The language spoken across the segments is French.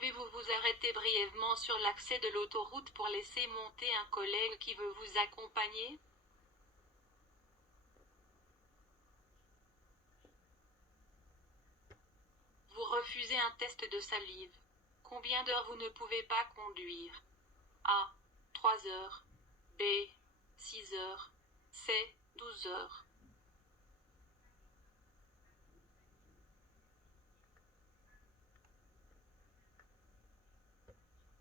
Pouvez-vous vous arrêter brièvement sur l'accès de l'autoroute pour laisser monter un collègue qui veut vous accompagner? Vous refusez un test de salive. Combien d'heures vous ne pouvez pas conduire? A. 3 heures. B. 6 heures. C. 12 heures.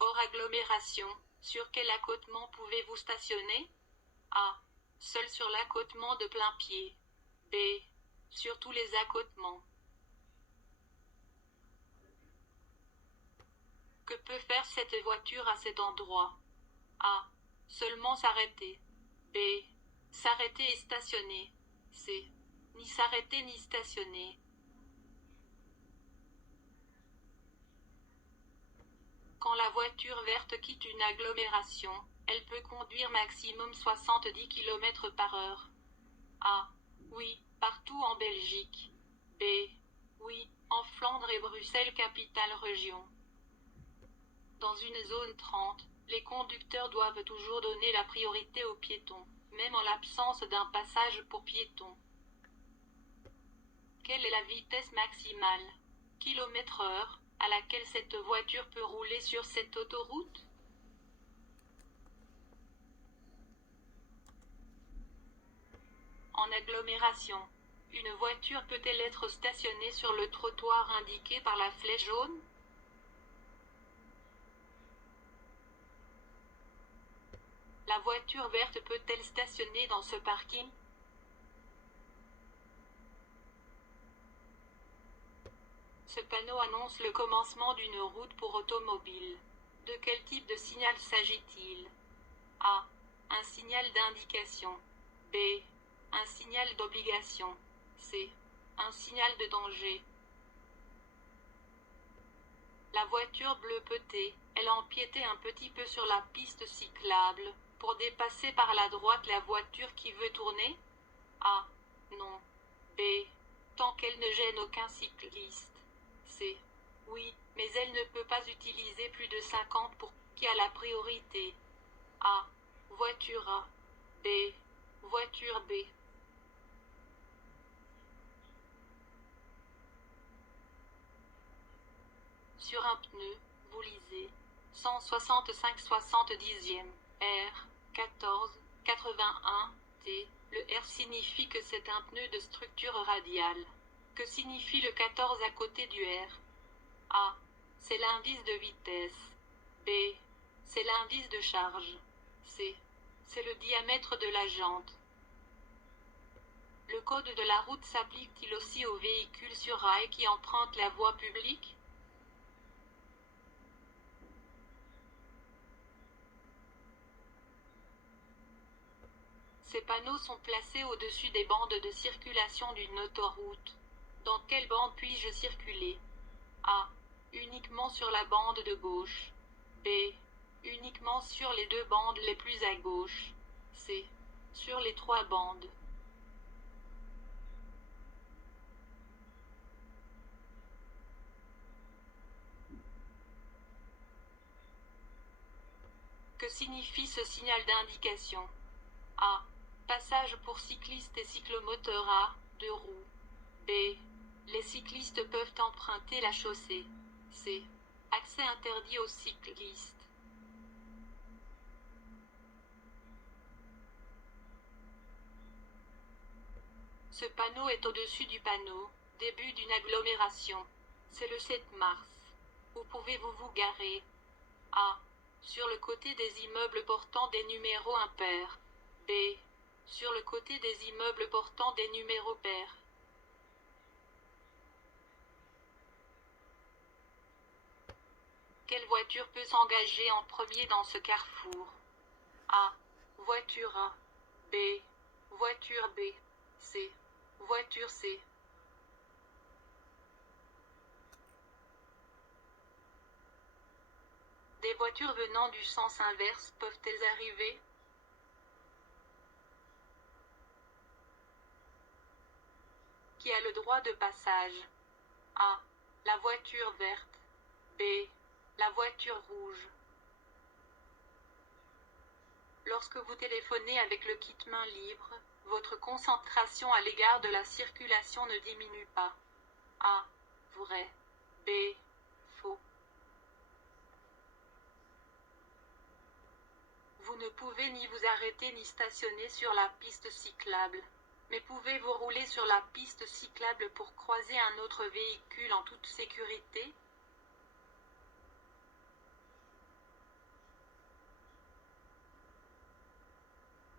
Hors agglomération, sur quel accotement pouvez-vous stationner? A. Seul sur l'accotement de Plain-Pied. B. Sur tous les accotements. Que peut faire cette voiture à cet endroit? A. Seulement s'arrêter. B. S'arrêter et stationner. C. Ni s'arrêter ni stationner. Quand la voiture verte quitte une agglomération, elle peut conduire maximum 70 km par heure. A. Oui, partout en Belgique. B. Oui, en Flandre et Bruxelles capitale région. Dans une zone 30, les conducteurs doivent toujours donner la priorité aux piétons, même en l'absence d'un passage pour piétons. Quelle est la vitesse maximale, km/h, à laquelle cette voiture peut rouler sur cette autoroute? En agglomération, une voiture peut-elle être stationnée sur le trottoir indiqué par la flèche jaune? La voiture verte peut-elle stationner dans ce parking? Ce panneau annonce le commencement d'une route pour automobiles. De quel type de signal s'agit-il? A. Un signal d'indication. B. Un signal d'obligation. C. Un signal de danger. La voiture bleue peut-elle empiéter un petit peu sur la piste cyclable, pour dépasser par la droite la voiture qui veut tourner? A. Non. B. Tant qu'elle ne gêne aucun cycliste. C. Oui, mais elle ne peut pas utiliser plus de 50 pour qui a la priorité. A. Voiture A. B. Voiture B. Sur un pneu, vous lisez 165/70e R 14/81 T. Le R signifie que c'est un pneu de structure radiale. Que signifie le 14 à côté du R? A. C'est l'indice de vitesse. B. C'est l'indice de charge. C. C'est le diamètre de la jante. Le code de la route s'applique-t-il aussi aux véhicules sur rail qui empruntent la voie publique? Ces panneaux sont placés au-dessus des bandes de circulation d'une autoroute. Dans quelle bande puis-je circuler? A. Uniquement sur la bande de gauche. B. Uniquement sur les 2 bandes les plus à gauche. C. Sur les 3 bandes. Que signifie ce signal d'indication? A. Passage pour cyclistes et cyclomoteurs à 2 roues. B. Les cyclistes peuvent emprunter la chaussée. C. Accès interdit aux cyclistes. Ce panneau est au-dessus du panneau, début d'une agglomération. C'est le 7 mars. Où pouvez-vous vous garer? A. Sur le côté des immeubles portant des numéros impairs. B. Sur le côté des immeubles portant des numéros pairs. Quelle voiture peut s'engager en premier dans ce carrefour? A. Voiture A. B. Voiture B. C. Voiture C. Des voitures venant du sens inverse peuvent-elles arriver? Qui a le droit de passage? A. La voiture verte. B. La voiture rouge. Lorsque vous téléphonez avec le kit main libre, votre concentration à l'égard de la circulation ne diminue pas. A. Vrai. B. Faux. Vous ne pouvez ni vous arrêter ni stationner sur la piste cyclable. Mais pouvez-vous rouler sur la piste cyclable pour croiser un autre véhicule en toute sécurité?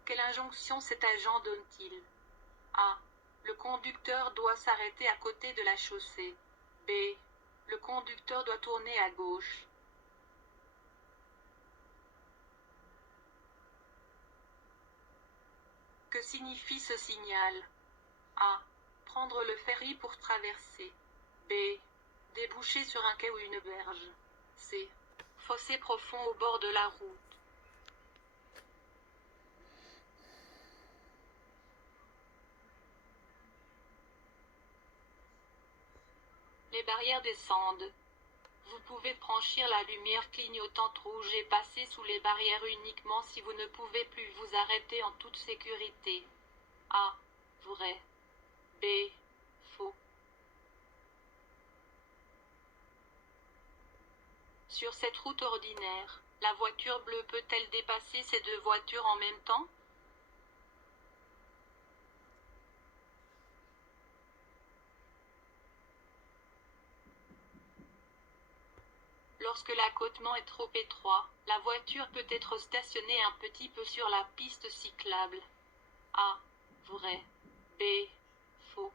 Quelle injonction cet agent donne-t-il? A. Le conducteur doit s'arrêter à côté de la chaussée. B. Le conducteur doit tourner à gauche. Que signifie ce signal? A. Prendre le ferry pour traverser. B. Déboucher sur un quai ou une berge. C. Fossé profond au bord de la route. Les barrières descendent. Vous pouvez franchir la lumière clignotante rouge et passer sous les barrières uniquement si vous ne pouvez plus vous arrêter en toute sécurité. A. Vrai. B. Faux. Sur cette route ordinaire, la voiture bleue peut-elle dépasser ces deux voitures en même temps? Lorsque l'accotement est trop étroit, la voiture peut être stationnée un petit peu sur la piste cyclable. A. Vrai. B. Faux.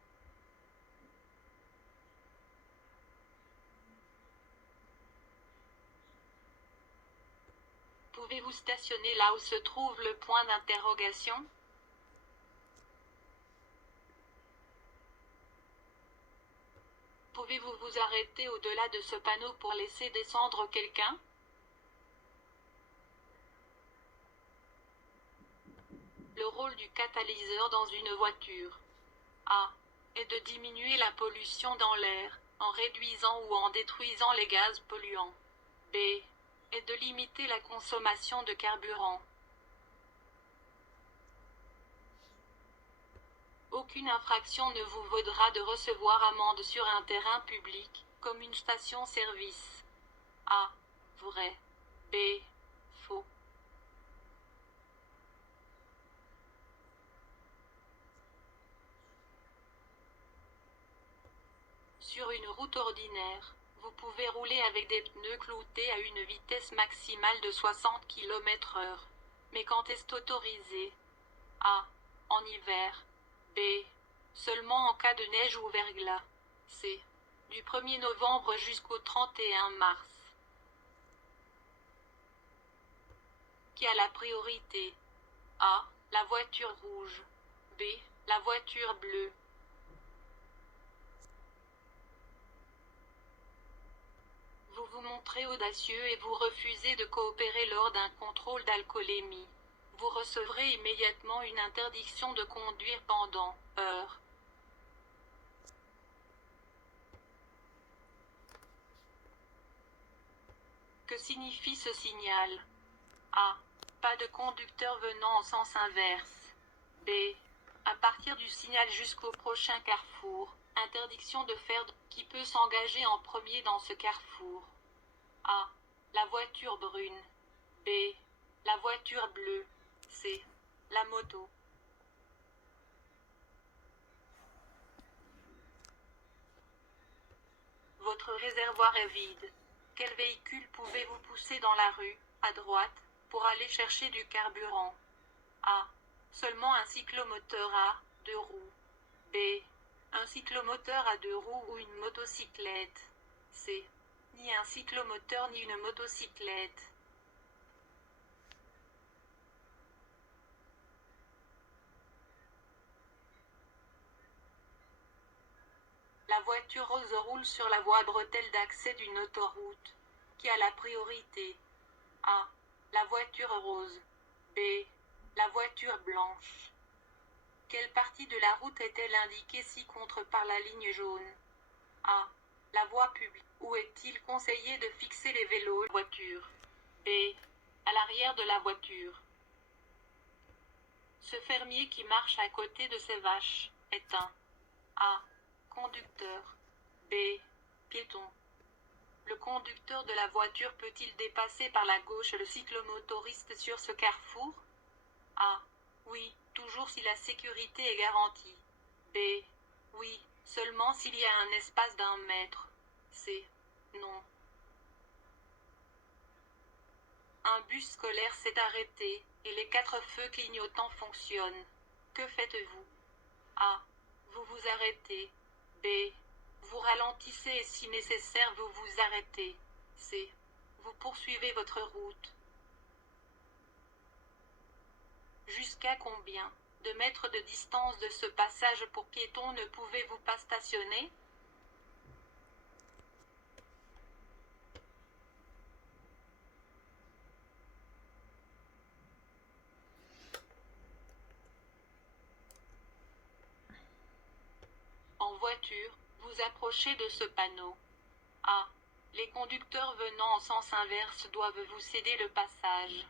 Pouvez-vous stationner là où se trouve le point d'interrogation? Pouvez-vous vous arrêter au-delà de ce panneau pour laisser descendre quelqu'un? Le rôle du catalyseur dans une voiture. A. Est de diminuer la pollution dans l'air, en réduisant ou en détruisant les gaz polluants. B. Est de limiter la consommation de carburant. Aucune infraction ne vous vaudra de recevoir amende sur un terrain public, comme une station-service. A. Vrai. B. Faux. Sur une route ordinaire, vous pouvez rouler avec des pneus cloutés à une vitesse maximale de 60 km/h. Mais quand est-ce autorisé? A. En hiver. B. Seulement en cas de neige ou verglas. C. Du 1er novembre jusqu'au 31 mars. Qui a la priorité? A. La voiture rouge. B. La voiture bleue. Vous vous montrez audacieux et vous refusez de coopérer lors d'un contrôle d'alcoolémie. Vous recevrez immédiatement une interdiction de conduire pendant heures. Que signifie ce signal? A. Pas de conducteur venant en sens inverse. B. À partir du signal jusqu'au prochain carrefour, interdiction de faire qui peut s'engager en premier dans ce carrefour. A. La voiture brune. B. La voiture bleue. C. La moto. Votre réservoir est vide. Quel véhicule pouvez-vous pousser dans la rue, à droite, pour aller chercher du carburant? A. Seulement un cyclomoteur à 2 roues. B. Un cyclomoteur à 2 roues ou une motocyclette. C. Ni un cyclomoteur ni une motocyclette. La voiture rose roule sur la voie bretelle d'accès d'une autoroute. Qui a la priorité? A. La voiture rose. B. La voiture blanche. Quelle partie de la route est-elle indiquée ci-contre par la ligne jaune? A. La voie publique. Où est-il conseillé de fixer les vélos? Voiture. B. À l'arrière de la voiture. Ce fermier qui marche à côté de ses vaches est un A. Conducteur. B. Piéton. Le conducteur de la voiture peut-il dépasser par la gauche le cyclomotoriste sur ce carrefour? A. Oui, toujours si la sécurité est garantie. B. Oui, seulement s'il y a un espace d'1 mètre. C. Non. Un bus scolaire s'est arrêté, et les 4 feux clignotants fonctionnent. Que faites-vous? A. Vous vous arrêtez. B. Vous ralentissez et si nécessaire vous vous arrêtez. C. Vous poursuivez votre route. Jusqu'à combien de mètres de distance de ce passage pour piétons ne pouvez-vous pas stationner? En voiture, vous approchez de ce panneau. A. Les conducteurs venant en sens inverse doivent vous céder le passage.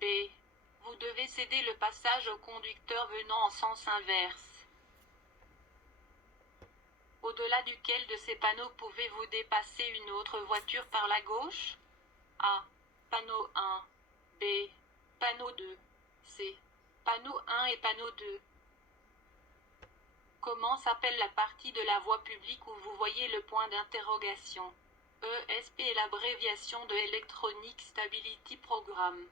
B. Vous devez céder le passage aux conducteurs venant en sens inverse. Au-delà duquel de ces panneaux pouvez-vous dépasser une autre voiture par la gauche? A. Panneau 1. B. Panneau 2. C. Panneau 1 et panneau 2. Comment s'appelle la partie de la voie publique où vous voyez le point d'interrogation? ESP est l'abréviation de Electronic Stability Program.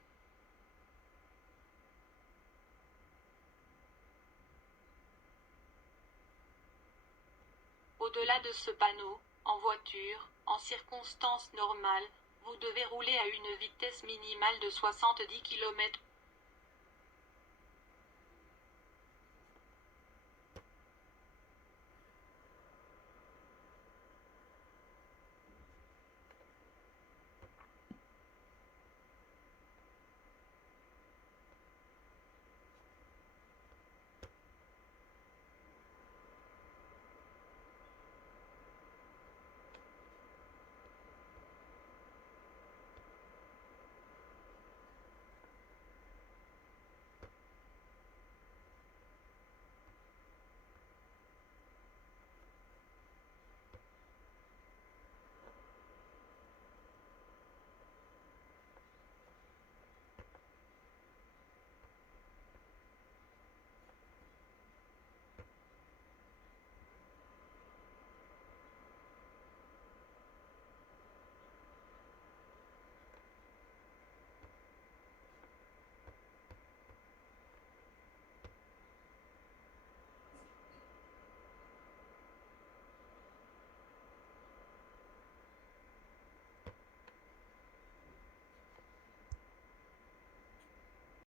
Au-delà de ce panneau, en voiture, en circonstances normales, vous devez rouler à une vitesse minimale de 70 km